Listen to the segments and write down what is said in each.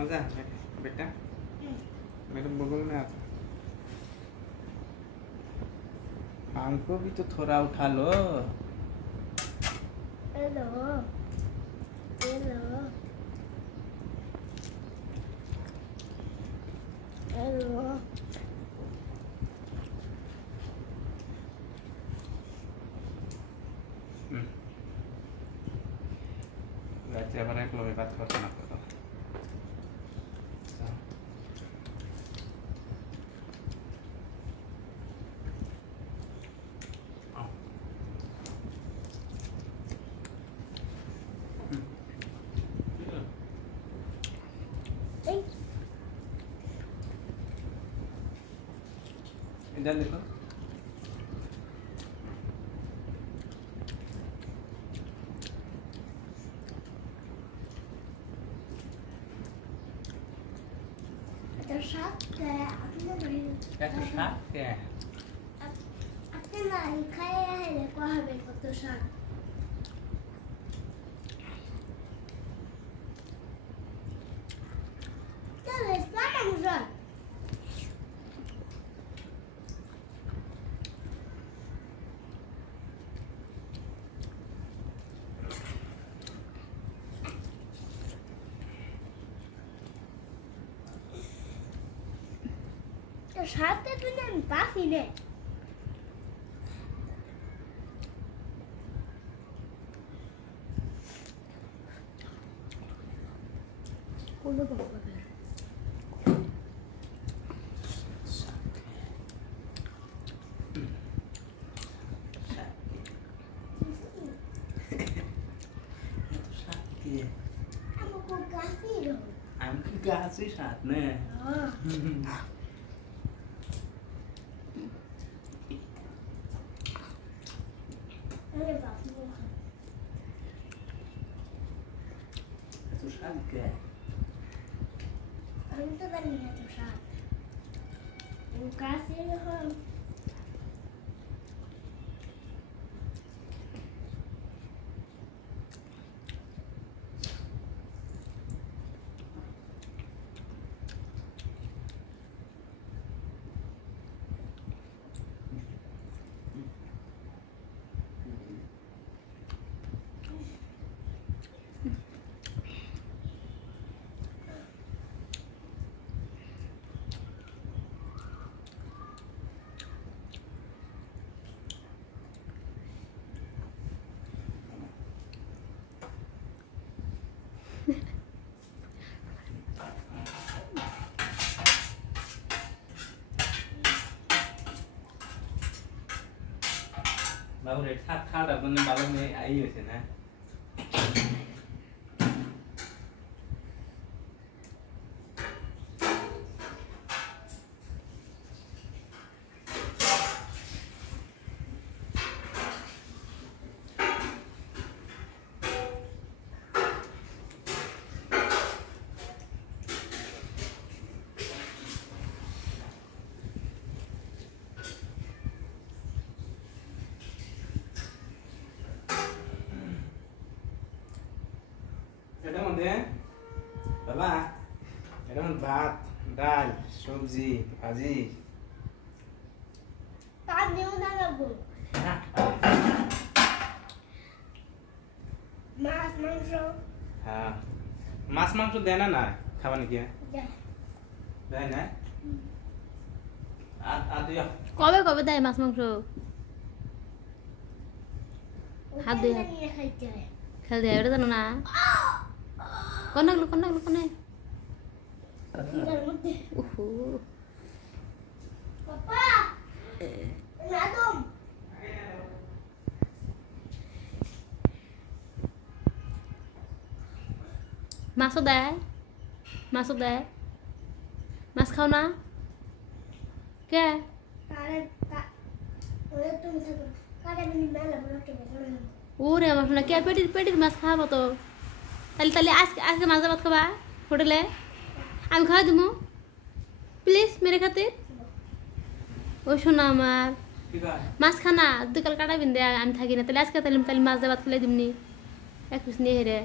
मजा बेटा मेरे बगल में आता हमको भी तो थोड़ा उठा लो hello hello hello Baca mereka lebih baca karena apa? इधर देखो क्या तो शाक क्या है अपने नहीं खाया है देखो हमें को तो शाक चलो इस बार हम रन तो शाक तो तूने पासी ने Udah bawa ber. Aku kasih saatnya. Itu saat ke? Itu kan itu saat. Kasih loh. Baru deh, saat ada bener balon nih ayu sih nah. এটা মধ্যে বাবা এটা মধ্যে ভাত ডাল সবজি ভাজি তার নিউ না লাগবো মাছ মাংস হ্যাঁ মাছ মাংস দেয় না না খাবার নাকি দেয় না আর দিও কবে কবে দেয় মাছ মাংস হাত দিয়ে খেল দেয় ওটা জানো না কোনে ওহো পাপা নাদম মাছও দেয় মাছ খাও না কে আরে ওরে তুমি থাকো কারে আমি মেলা বলতে বলে ওরে আমার শোনা কে পেটির মাছ খাবো তো তাহলে আজকে মাছ ভাত খাবা হোটেলে আমি খাওয়া দিব প্লিজ মেরে খাতির ও শোনা আমার মাছ খানা দুকাল কাটাবিন দে আমি থাকি না তাহলে আজকে তাহলে মাছ ভাত খেলে দিমনি এক পিস নিয়ে হেরে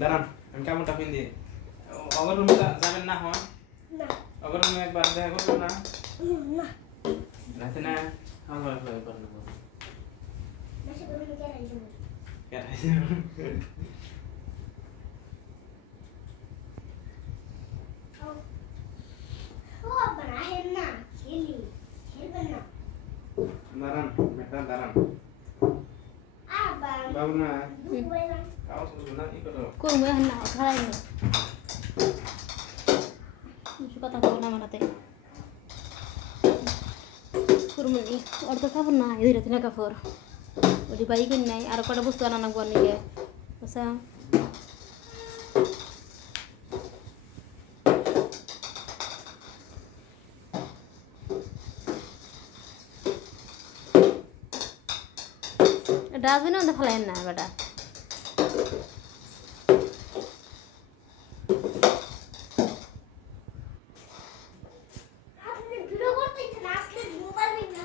দাঁড়ান আমি কাপড়টা পিন দিই অগর রুমে যাবেন না হন না অগর রুমে একবার দেখা করবেন না না রাতে না হ্যাঁ হয় হয় করব মাসে করে নিয়ে যাই যাবো ও বড় है ना खेलबे ना দাঁড়ান বেটা দাঁড়ান আবা বাবু না দুবে না কাও শুধু না ই করো করবো এখন না খারাই নেই কিছু কথা বলবো না মানাতে করবো নি ওর তো কাপড় না এদের না কাপড় ওটি বাড়ি কিনে নাই আর কটা বস্তু আনা না নিকে বুঝছা ডাস্টবিনে মধ্যে ফেলাইন না বেটা আপনি ভিডিও করতেছেন আজকে মোবাইল নিয়ে না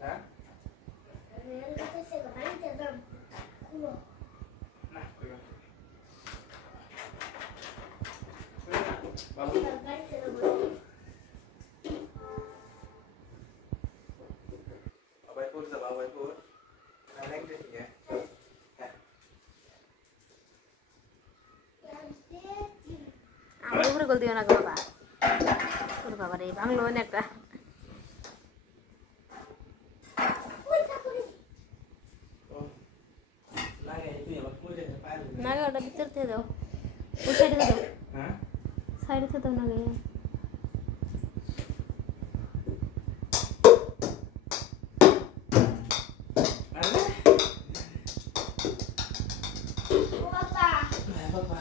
হ্যাঁ না কইবা বাবু বাবাই পুর যা বাবাই পুর আমি লাইক দেখি হ্যাঁ আমার উপরে গল দিও না গো বাবা ওর বাবা রে বাংলো না একটা লাগে তুই আবার কই রে পাইল না গো ওটা ভিতর থেকে দাও ওই সাইডে দাও হ্যাঁ সাইডে থেকে দাও না গে আরে বাবা বাবা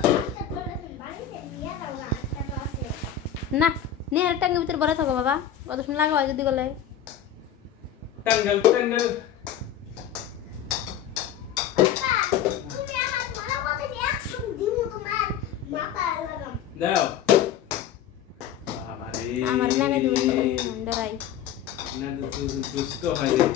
না নিয়ে আর টাঙ্গের ভিতরে বড় থাকো বাবা কত সময় লাগাও যদি গলে টাঙ্গাল টাঙ্গাল দাও বাবা রে আমার লাগাই দিব ডরাই না দুষ্ট হয় রে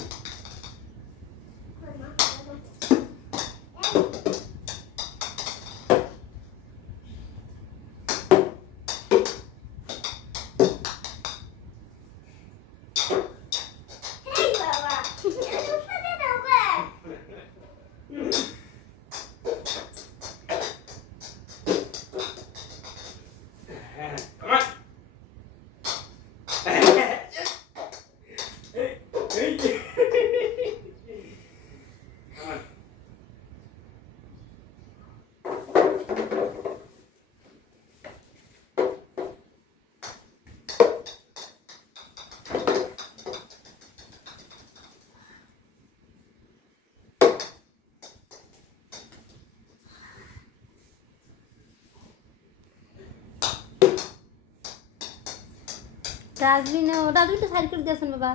ডাস্টবিন তো সাইড করে দিয়েছেন বাবা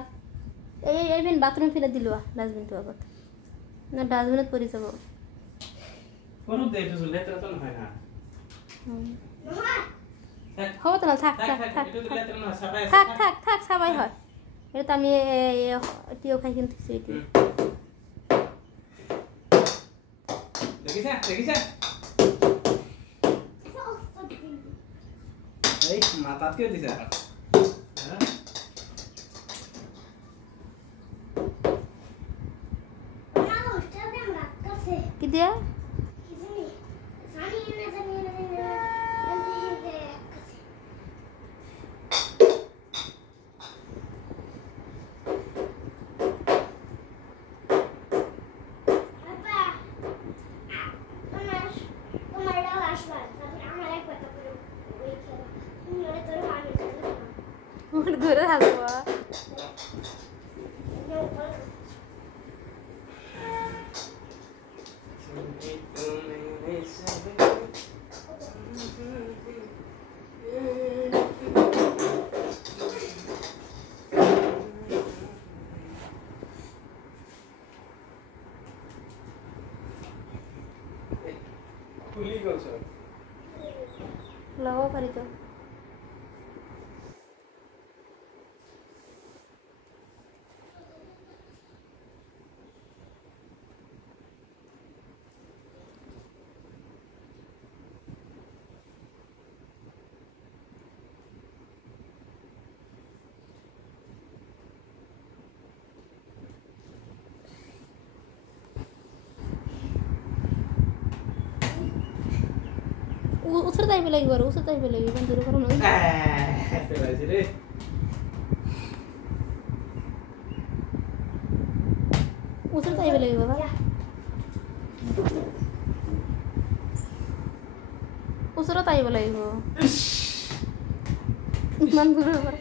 এই বাথরুম ফেলে দিল ডাস্টবিন তো আবার না ডাস্টবিনত পরি যাব কোনো দেটো চলে তো তো হয় না হবে তো না থাক থাক থাক একটু দিলে তো না সাবাই থাক থাক থাক সবাই হয় এটা তো আমি টিও খাই কিন্তু সেটি দেখিস এই মাথা কে দিছে হ্যাঁ কি দিয়া মুখ ধরে হাসবো খুলি গেছ লাগাও পারি তো usir tayo lagi baru usir tayo lagi kan dulu kan lagi পেলাইছি রে usir tayo lagi baba usir tayo lagi baba man dulu baba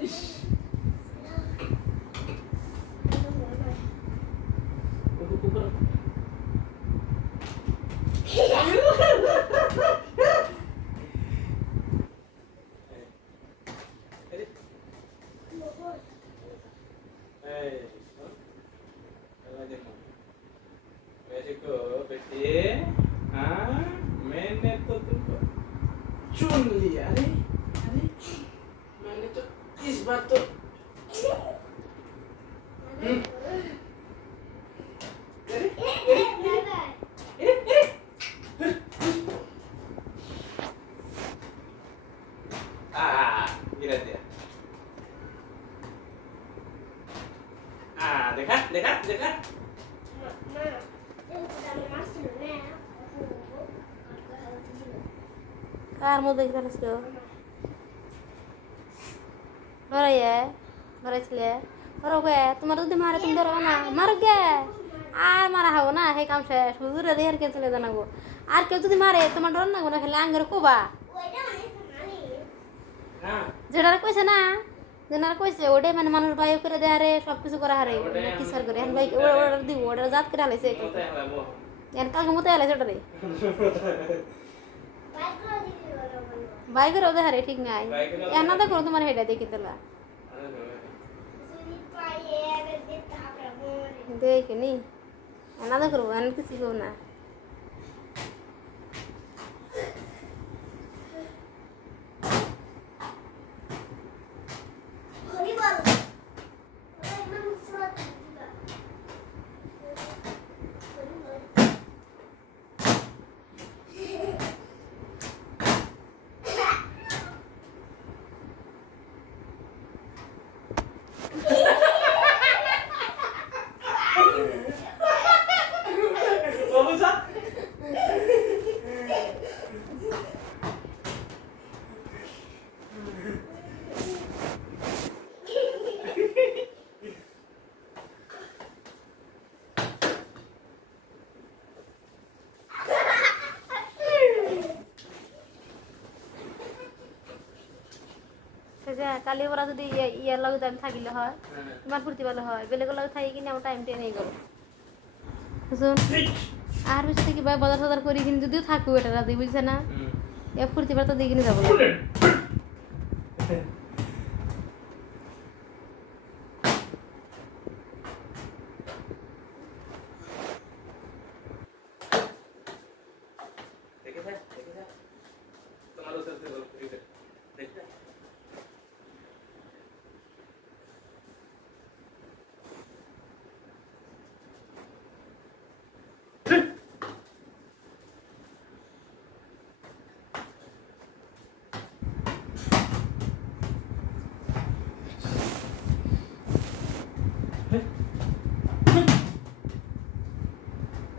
मैंने तो तुमको चुन लिया अरे अरे मैंने तो इस बार तो गिरा दिया देखा देखा देखा কার মধ্যে গেল ছিল লড়াইয়ে লড়াইছিলে ধরো গে তোমার যদি মারে তুমি ধরো না মারো গে আর মারা হবো না সেই কাম শেষ হুজুরে দিয়ে কে চলে জানাবো আর কেউ যদি মারে তোমার ডর না খেলে আঙ্গের কোবা যেটা কইছে না যেনারা কইছে ওটাই মানে মানুষ ভাই করে দেয় আরে সব কিছু করা হারে কি সার করে এখন ভাই অর্ডার দিব অর্ডার জাত করে হালাইছে এখন কালকে মতো হালাইছে ওটারে বাইকের ওদের হারে ঠিক নাই এনা দেখো তোমার হেডা দেখি তোলা দেখিনি এনা দেখো এনা কিছু কেউ না কালি ওরা যদি ইয়ার লগে আমি থাকিলে হয় তোমার ফুর্তি ভালো হয় বেলেগের লগে থাকি কিনে আমার টাইমটা নিয়ে গেল বুঝুন আর বেশি থেকে বাজার সাজার করি কিন্তু যদিও থাকবো এটা রাজি বুঝছে না এ ফুর্তি বার্তা দিয়ে কিনে যাবো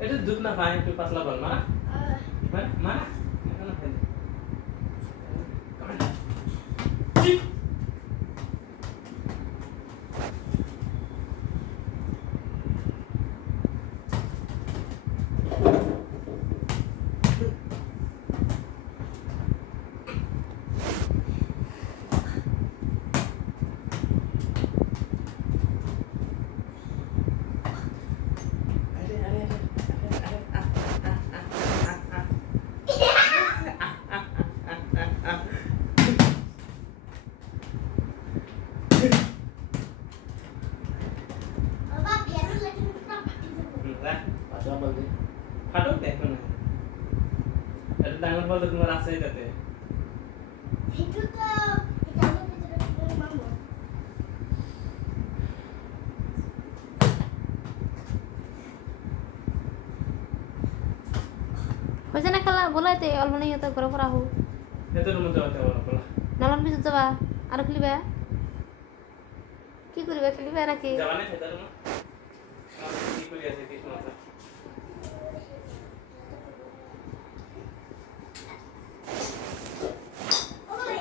itu duduk na kain tu pas laban mana? Mana? Mana? Mana kain? Mana? Cik. বাবা ফেরো লাগে পুরো ফাটি দেব রাখ আচ্ছা বলতে ফাটক দেখো না এটা ডাঙর বলতে তোমার আছে এটাতে একটু তো এটা আমার ভিতরে করে মামু হয়েছে না খেলা বলাইতে অল্প নেই তো ঘরে করা হোক এটার মধ্যে হতে বলা বলা নলন পিছু যাবা আর খেলিবে কি করবে খেলিবে নাকি যাবা না এটার মধ্যে কি করি আছে কি সমস্যা ওই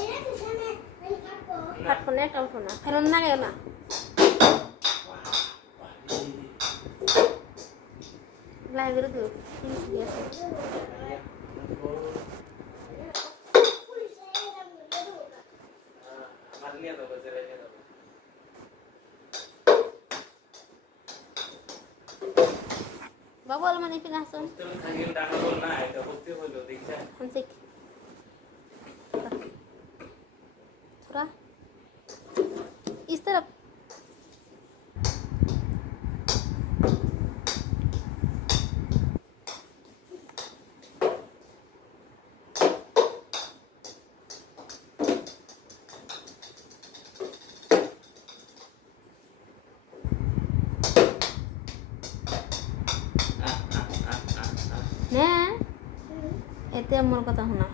এরা কিসনে এই ফাটবো কাটবো না একটা উঠো না ফেলন না গেল না লাই করে দিও পুলিশ এরা মেরে দেব আর নিয়ে দাও জেলে নিয়ে দাও বাবু আলমানি পিন আসুন তুমি থাকেন টাকা বল না এটা হতে হলো দেখছা হামসিক पूरा इस तरफ ने एते मोर कथा हुना